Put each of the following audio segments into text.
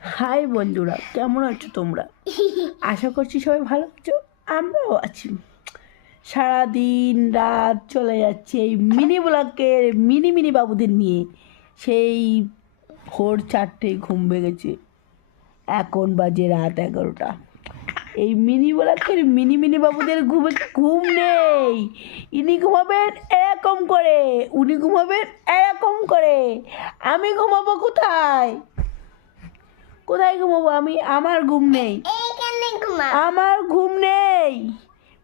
High বন্ধুরা, কেমন আছো তোমরা? আশা করছি সবাই ভালো আছো। আমরাও আছি। সারাদিন রাত চলে যাচ্ছে এই মিনি ব্লকের মিনি মিনি বাবুদের নিয়ে। সেই ভোর 4টেয় ঘুম ভেঙেছে, এখন বাজে রাত 11টা। এই মিনি ব্লকের মিনি মিনি বাবুদের ঘুম নেই। ইনি ঘুমাবেন এরকম করে, উনি ঘুমাবেন এরকম করে। আমি ঘুমাবো কোথায়? কোথায় ঘুমাবো আমি? আমার ঘুম নেই, আমার ঘুম নেই।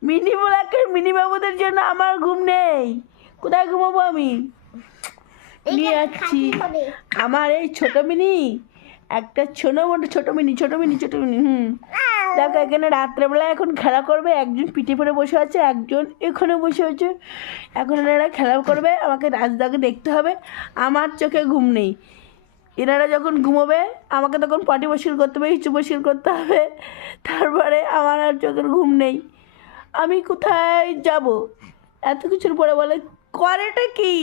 মিনি ব্লকের মিনি বাবুদের জন্য আমার ঘুম নেই। কোথায় ঘুমাবো আমি? নিয়ে যাচ্ছি আমার এই ছোট মিনি, একটা ছোট মিনি দেখো এখানে রাত্রেবেলা এখন খেলা করবে। একজন পিঠে পরে বসে আছে, একজন এখানে বসে আছে। এখন এনারা খেলা করবে, আমাকে রাজদাকে দেখতে হবে। আমার চোখে ঘুম নেই। এনারা যখন ঘুমোবে আমাকে তখন পটি পরিষ্কার করতে হবে, হিচু পরিষ্কার করতে হবে। তারপরে আমার আর চোখের ঘুম নেই। আমি কোথায় যাব? এত কিছুর পরে বলে করেটা কি,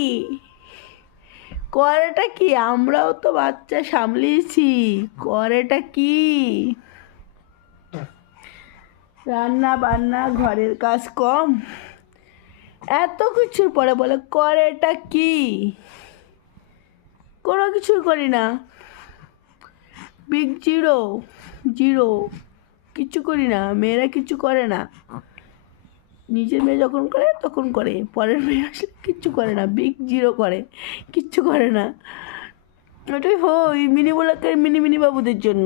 করেটা কি? আমরাও তো বাচ্চা সামলিয়েছি, করেটা কি? রান্না বান্না ঘরের কাজ কম, এত কিছুর পরে বলে করেটা কি? কোনো কিছুই করি না। বিগ জিরো, জিরো, কিচ্ছু করি না। মেয়েরা কিছু করে না। নিজের মেয়ে যখন করে তখন করে, পরের মেয়ে আসলে কিচ্ছু করে না। বিগ জিরো করে, কিচ্ছু করে না। ওটাই ওই মিনি ব্লকের মিনি মিনি বাবুদের জন্য।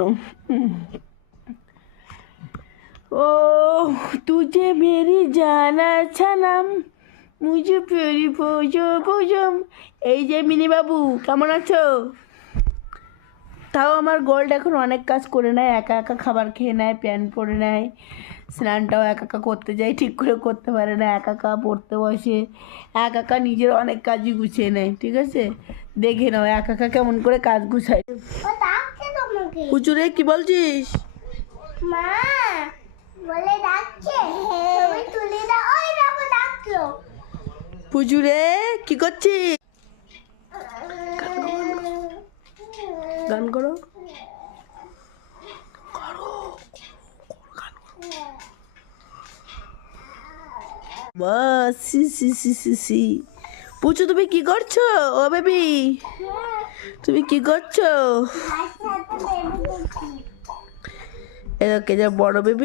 ও তুঝে মেরি জানা ছানাম, মুঝে প্যারি ভোজম। এই যে মিনি বাবু, কেমন আছো? তাও আমার গোল্ড এখন অনেক কাজ করে নেয়, একা একা খাবার খেয়ে নেয়, প্যান্ট পরে নেয়, স্নানটাও একা একা করতে যায়, ঠিক করে করতে পারে না, একা একা পড়তে বসে, একা একা নিজের অনেক কাজই গুছিয়ে নেয়। ঠিক আছে, দেখে নাও একা একা কেমন করে কাজ গুছায়। পুচুরে কি বলছিস? মা বলে ডাকছে, তুমি তুলে দাও। ওই দেখো ডাকলো। পুচুরে কি করছিস? গান করো, বাস সি সি সি সি সি। পুচু তুমি কি করছো? ও বেবি, তুমি কি করছো? এদেরকে যা বড় বেবি